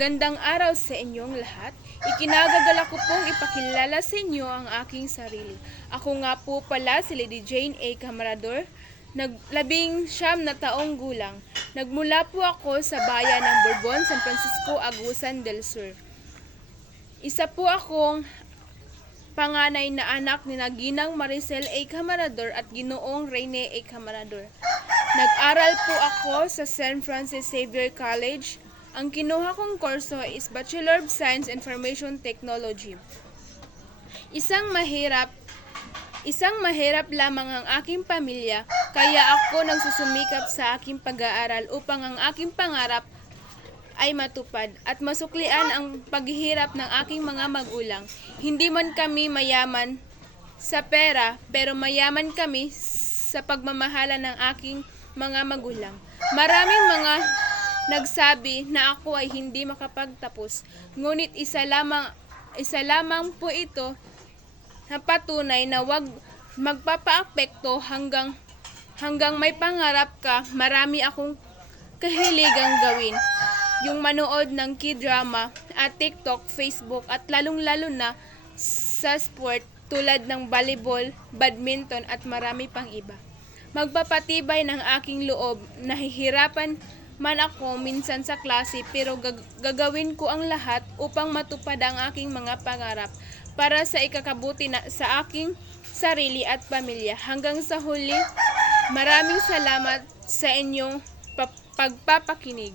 Magandang araw sa inyong lahat. Ikinagagalak ko pong ipakilala sa inyo ang aking sarili. Ako nga po pala si Lady Jane A. Camarador, *19 na taong gulang. Nagmula po ako sa bayan ng Bourbon, San Francisco, Agusan del Sur. Isa po akong panganay na anak ni Ginang Maricel A. Camarador at Ginoong Rene A. Camarador. Nag-aral po ako sa San Francis Xavier College. Ang kinuha kong kurso is Bachelor of Science Information Technology. Isang mahirap lamang ang aking pamilya, kaya ako nagsusumikap sa aking pag-aaral upang ang aking pangarap ay matupad at masuklian ang paghihirap ng aking mga magulang. Hindi man kami mayaman sa pera, pero mayaman kami sa pagmamahala ng aking mga magulang. Maraming mga nagsabi na ako ay hindi makapagtapos, ngunit isa lamang po ito na patunay na wag magpapaapekto hanggang may pangarap ka. Marami akong kahiligang gawin, yung manood ng K-drama at TikTok, Facebook at lalong-lalo na sa sport tulad ng volleyball, badminton at marami pang iba. Magpapatibay ng aking loob. Nahihirapan man ako minsan sa klase, pero gagawin ko ang lahat upang matupad ang aking mga pangarap para sa ikakabuti sa aking sarili at pamilya. Hanggang sa huli, maraming salamat sa inyong pagpapakinig.